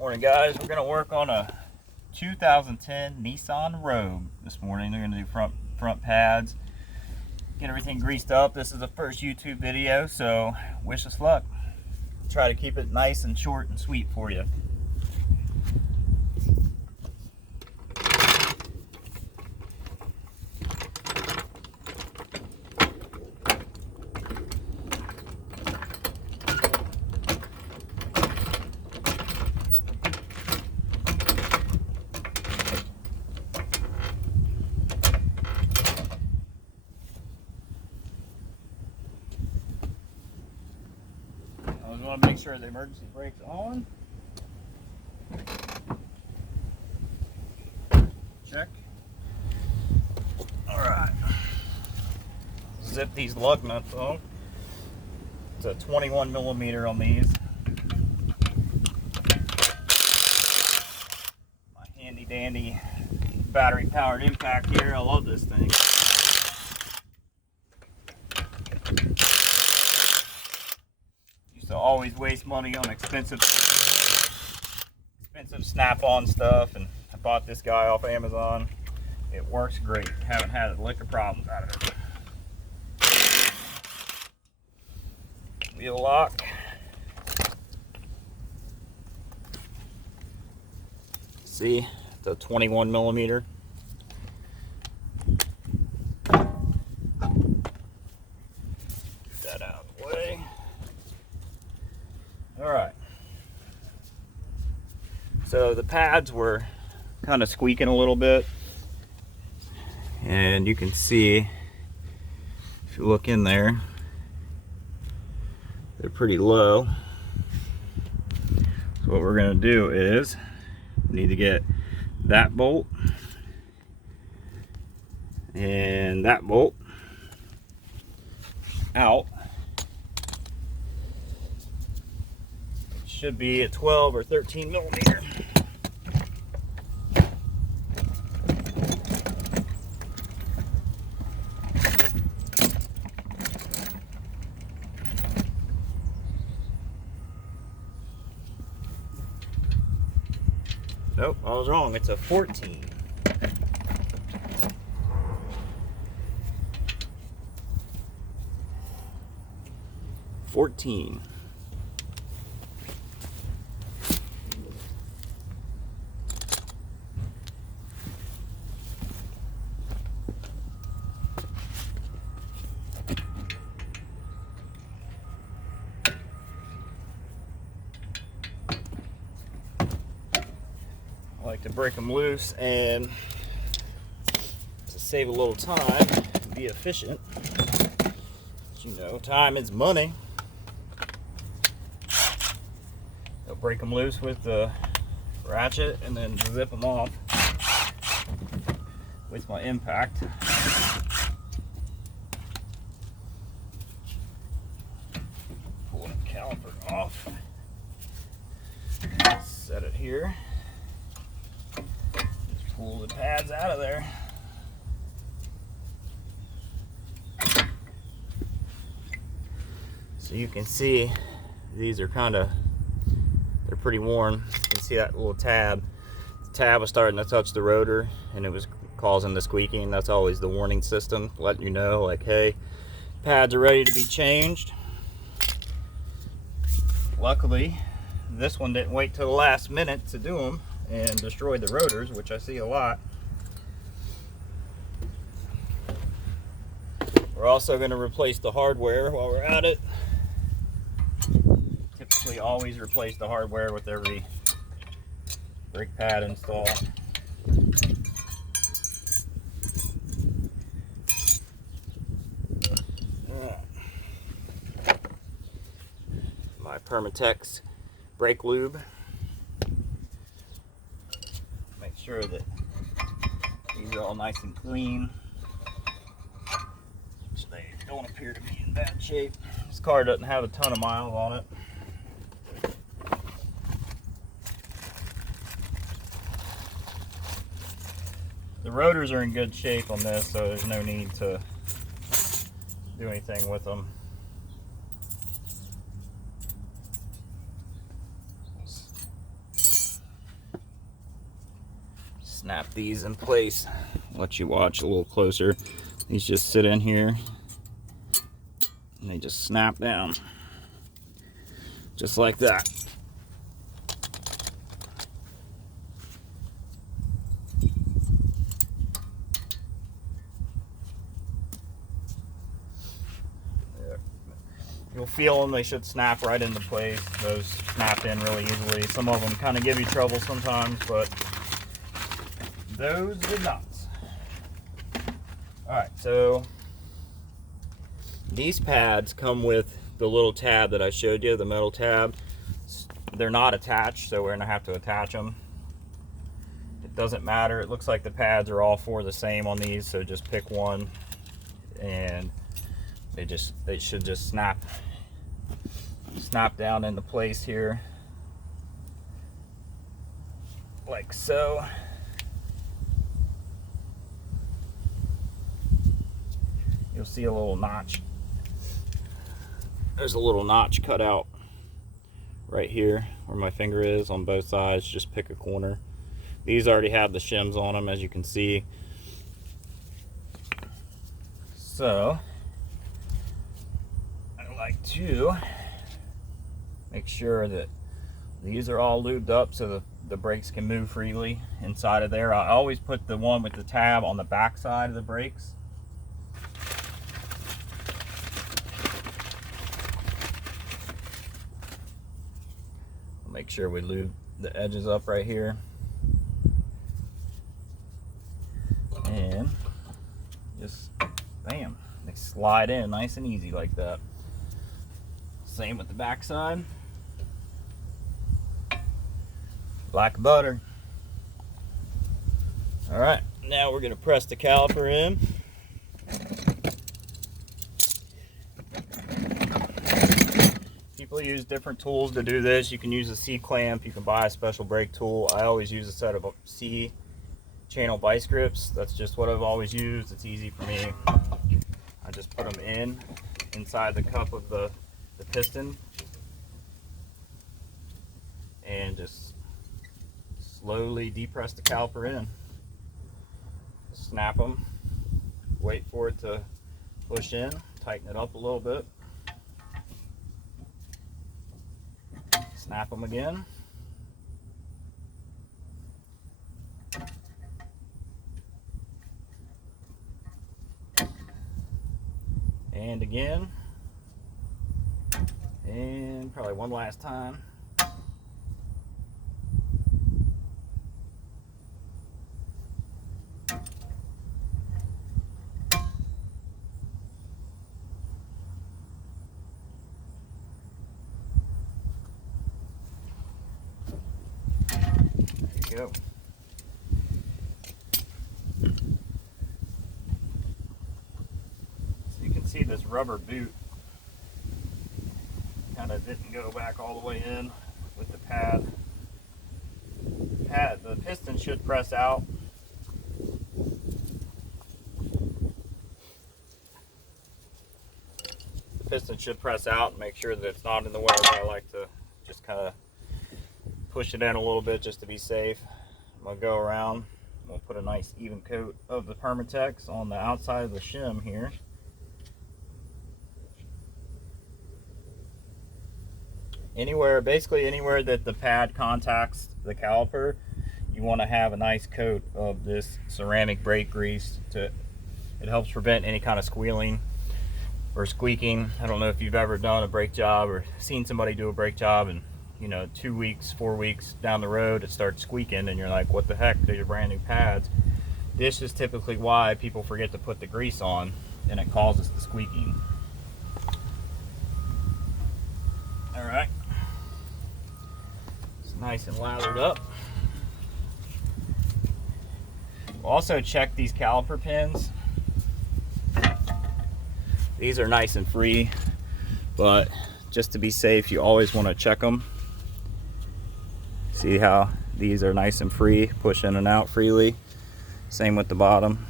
Morning guys, we're going to work on a 2010 Nissan Rogue this morning. They're going to do front pads, get everything greased up. This is the first YouTube video, so wish us luck. Try to keep it nice and short and sweet for you. I just want to make sure the emergency brake's on. Check. Alright. Zip these lug nuts on. It's a 21 millimeter on these. My handy dandy battery powered impact here. I love this thing. To always waste money on expensive snap-on stuff, and I bought this guy off Amazon. It works great. Haven't had a lick of problems out of it. Wheel lock. See, it's a 21 millimeter. Get that out of the way. Alright, so the pads were kind of squeaking a little bit, and you can see if you look in there, they're pretty low. So what we're going to do is we need to get that bolt and that bolt out. Should be a 12 or 13 millimeter. Nope, I was wrong. It's a 14. I like to break them loose and to save a little time and be efficient. As you know, time is money. I'll break them loose with the ratchet and then zip them off with my impact. Pull the caliper off. Set it here. Pull the pads out of there. So you can see these are they're pretty worn. You can see that little tab. The tab was starting to touch the rotor and it was causing the squeaking. That's always the warning system, letting you know, like, hey, pads are ready to be changed. Luckily, this one didn't wait till the last minute to do them and destroyed the rotors, which I see a lot. We're also going to replace the hardware while we're at it. Typically always replace the hardware with every brake pad install. My Permatex brake lube. Make sure that these are all nice and clean, which they don't appear to be in bad shape. This car doesn't have a ton of miles on it. The rotors are in good shape on this, so there's no need to do anything with them. snap these in place. Let you watch a little closer. These just sit in here and they just snap down just like that. You'll feel them, they should snap right into place. Those snap in really easily. Some of them kind of give you trouble sometimes, but those did not. Alright, so these pads come with the little tab that I showed you, the metal tab. They're not attached, so we're going to have to attach them. It doesn't matter. It looks like the pads are all four the same on these, so just pick one and they should just snap down into place here like so. You'll see a little notch. There's a little notch cut out right here where my finger is on both sides. Just pick a corner. These already have the shims on them, as you can see. So I like to make sure that these are all lubed up so the brakes can move freely inside of there. I always put the one with the tab on the back side of the brakes. Make sure we lube the edges up right here. And just bam, they slide in nice and easy like that. Same with the back side. Like butter. All right, now we're going to press the caliper in. People use different tools to do this. You can use a C-clamp, you can buy a special brake tool. I always use a set of C channel vice grips. That's just what I've always used. It's easy for me. I just put them inside the cup of the piston and just slowly depress the caliper in. Snap them, wait for it to push in, tighten it up a little bit. Snap them again. And again. And probably one last time. Go. So you can see this rubber boot kind of didn't go back all the way in with the pad. The piston should press out. The piston should press out and make sure that it's not in the way, but I like to just kind of push it in a little bit just to be safe. I'm going to go around. I'm going to put a nice even coat of the Permatex on the outside of the shim here. Basically anywhere that the pad contacts the caliper, you want to have a nice coat of this ceramic brake grease. It helps prevent any kind of squealing or squeaking. I don't know if you've ever done a brake job or seen somebody do a brake job and 2 weeks, 4 weeks down the road it starts squeaking and you're like, what the heck, these are brand new pads. This is typically why people forget to put the grease on and it causes the squeaking. Alright, it's nice and lathered up. We'll also check these caliper pins. These are nice and free, but just to be safe you always want to check them. See how these are nice and free, push in and out freely. Same with the bottom.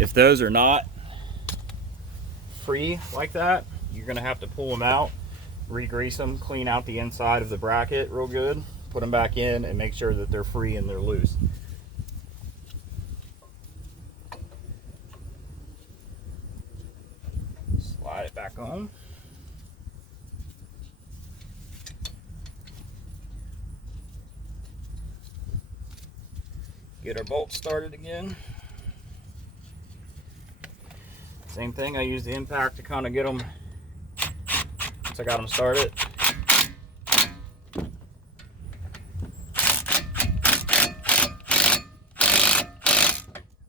If those are not free like that, you're going to have to pull them out, re-grease them, clean out the inside of the bracket real good put them back in, and make sure that they're free and they're loose. Slide it back on. Get our bolts started again. Same thing, I use the impact to kind of get them, once I got them started.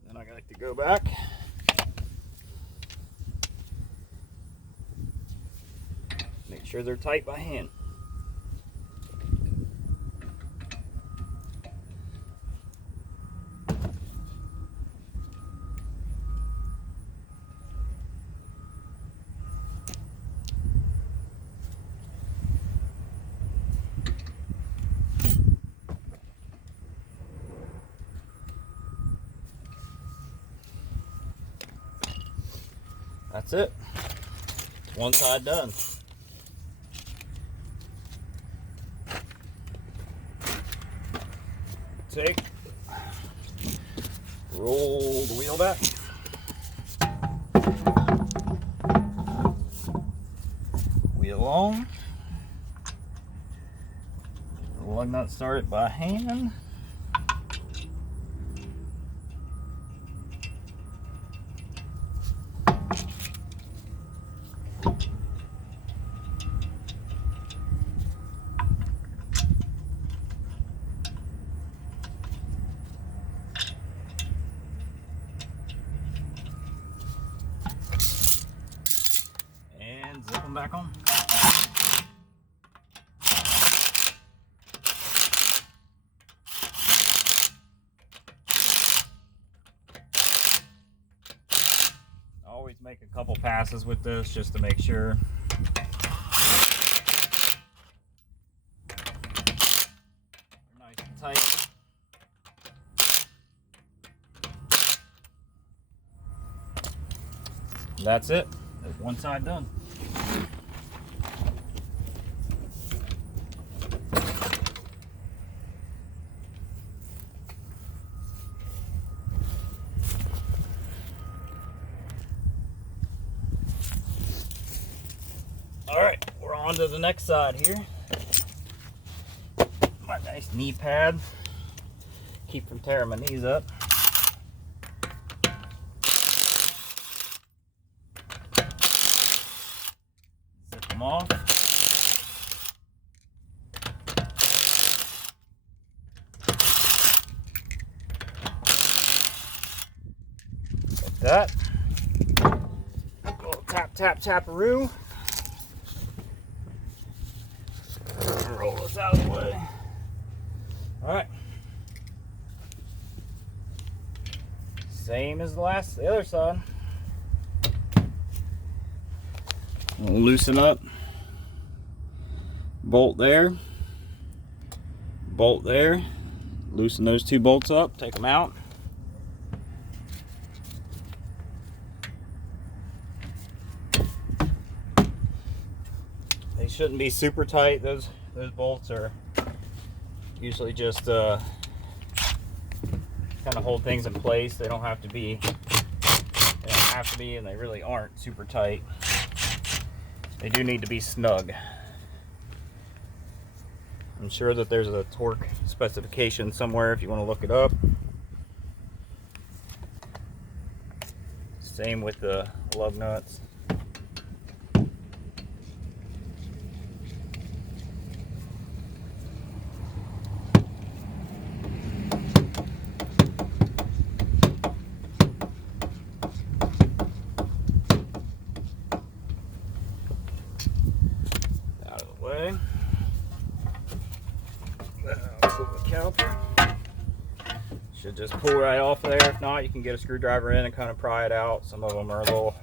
Then I like to go back. Make sure they're tight by hand. That's it. One side done. Take, roll the wheel back. Wheel on. The lug nut started by hand. Zip them back on. Always make a couple passes with this just to make sure. They're nice and tight. That's it. There's one side done. All right, we're on to the next side here. My nice knee pad. Keep from tearing my knees up. Zip them off. Like that. Little tap, tap, taparoo. Roll this out of the way. All right. Same as the other side. We'll loosen up. Bolt there. Bolt there. Loosen those two bolts up. Take them out. They shouldn't be super tight. Those bolts are usually just kind of hold things in place. They don't have to be. They don't have to be, and they really aren't super tight. They do need to be snug. I'm sure that there's a torque specification somewhere if you want to look it up. Same with the lug nuts. Should just pull right off there. If not, you can get a screwdriver in and kind of pry it out. Some of them are a little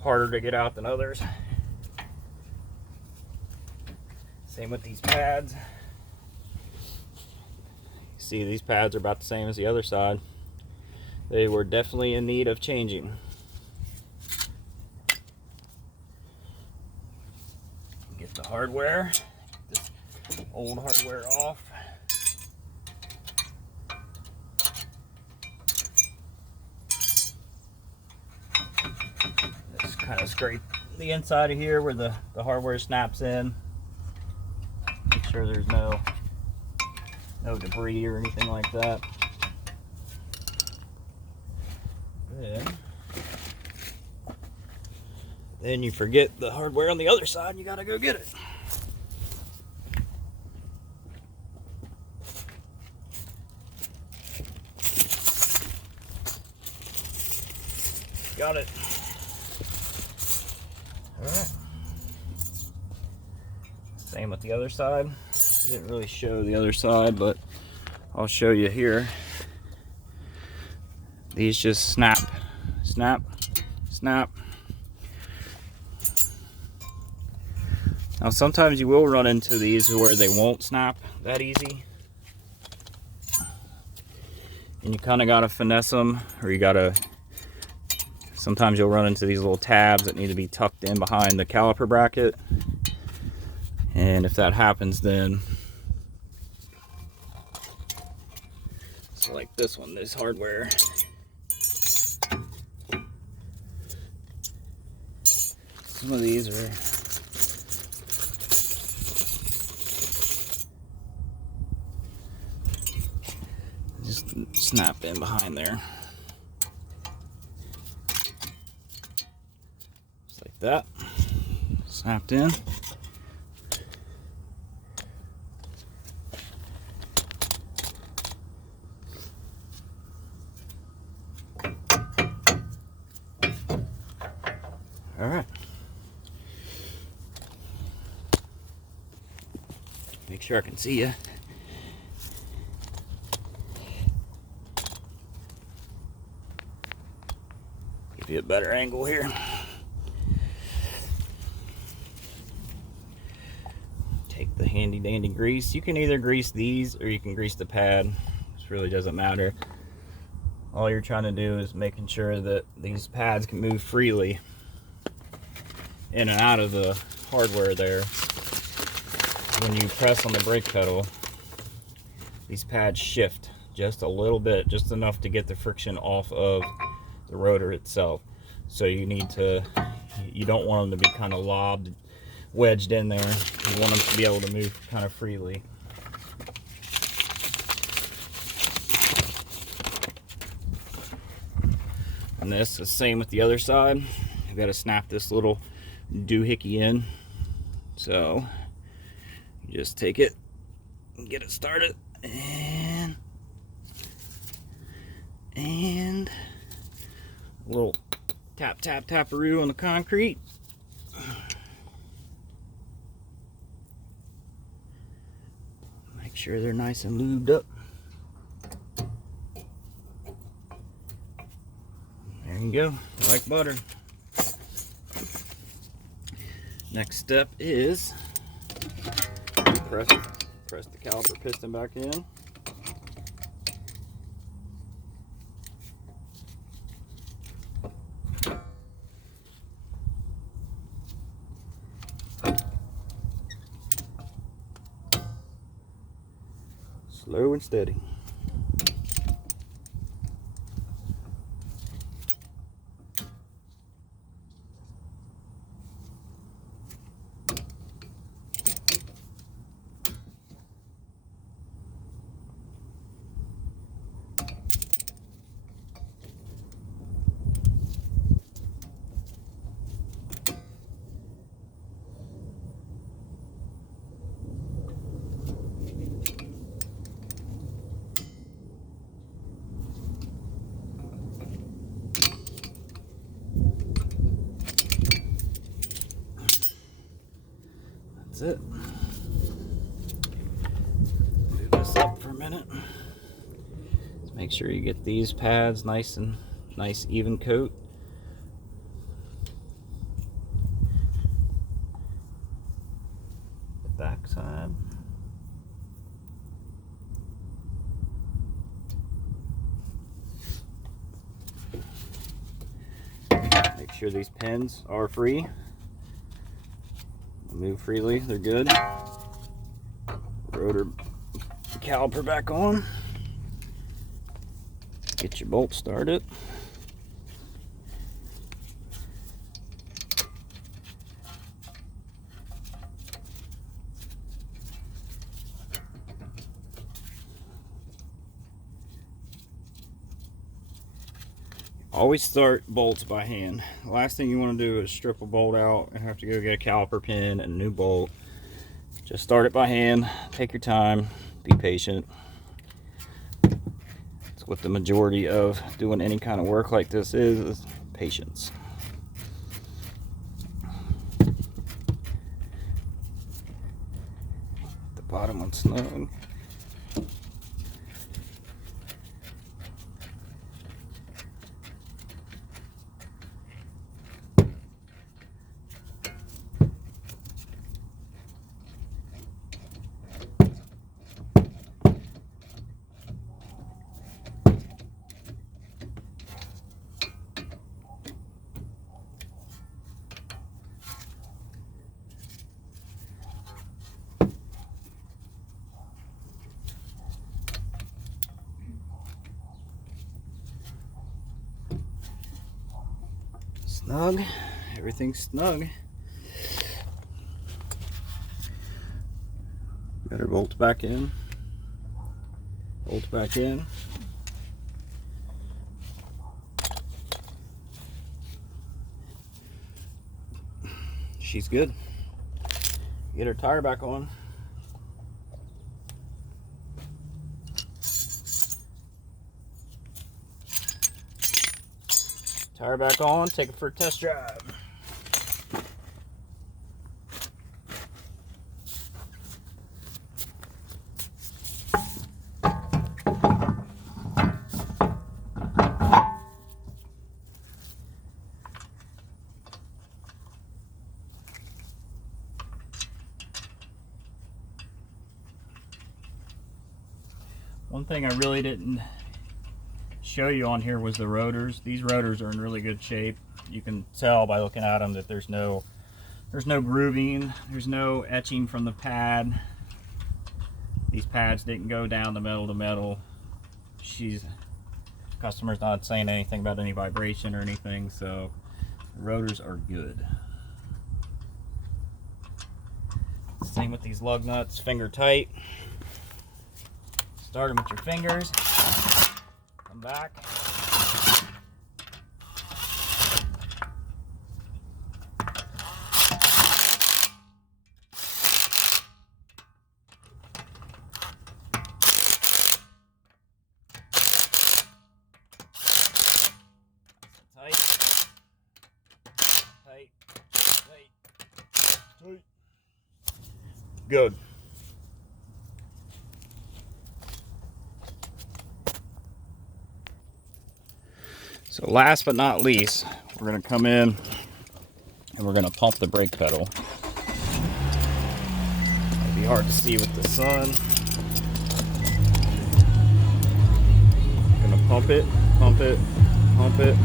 harder to get out than others. Same with these pads. See, these pads are about the same as the other side. They were definitely in need of changing. Get the hardware, this old hardware off. scrape the inside of here where the hardware snaps in. Make sure there's no debris or anything like that. Then you forget the hardware on the other side and you gotta go get it. Got it. Alright. Same with the other side. I didn't really show the other side, but I'll show you here. These just snap, snap, snap. Now sometimes you will run into these where they won't snap that easy. And you kind of got to finesse them, or you got to, sometimes you'll run into these little tabs that need to be tucked in behind the caliper bracket. And if that happens, then, so like this one, this hardware, some of these are just snap in behind there. Just like that. Snapped in. All right. Make sure I can see you. Give you a better angle here. Take the handy dandy grease. You can either grease these or you can grease the pad. This really doesn't matter. All you're trying to do is making sure that these pads can move freely in and out of the hardware there. When you press on the brake pedal, these pads shift just a little bit, just enough to get the friction off of the rotor itself. So you don't want them to be kind of lobbed, wedged in there. You want them to be able to move kind of freely. And this is the same with the other side. You've got to snap this little doohickey in. So you just take it and get it started, and a little tap tap taparoo on the concrete. Make sure they're nice and lubed up. There you go, like butter. Next step is press the caliper piston back in. Slow and steady. That's it. Move this up for a minute. Let's make sure you get these pads nice even coat. The back side. Make sure these pins are free. Move freely, they're good. Rotor caliper back on. Get your bolt started. Always start bolts by hand. The last thing you want to do is strip a bolt out and have to go get a caliper pin and a new bolt. Just start it by hand. Take your time. Be patient. That's what the majority of doing any kind of work like this is patience. The bottom one's snug. Snug, everything's snug. Got her bolts back in. Bolt back in. She's good. Get her tire back on. Tire back on, take it for a test drive. One thing I really didn't show you on here was the rotors. These rotors are in really good shape. You can tell by looking at them that there's no grooving, there's no etching from the pad. These pads didn't go down the metal to metal. Customer's not saying anything about any vibration or anything, so the rotors are good. Same with these lug nuts, finger tight. Start them with your fingers. Come back. Tight. Tight. Tight. Tight. Good. So last but not least, we're going to come in and we're going to pump the brake pedal. It'll be hard to see with the sun. Going to pump it, pump it, pump it.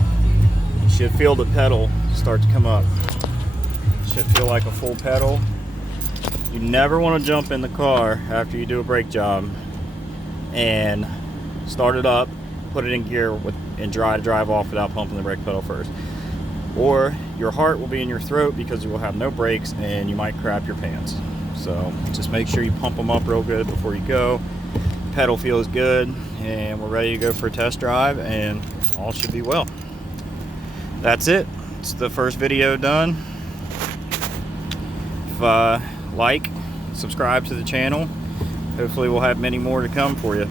You should feel the pedal start to come up. It should feel like a full pedal. You never want to jump in the car after you do a brake job and start it up, put it in gear and drive off without pumping the brake pedal first. Or your heart will be in your throat because you will have no brakes and you might crap your pants. So just make sure you pump them up real good before you go. Pedal feels good and we're ready to go for a test drive and all should be well. That's it. It's the first video done. If like, subscribe to the channel. Hopefully we'll have many more to come for you.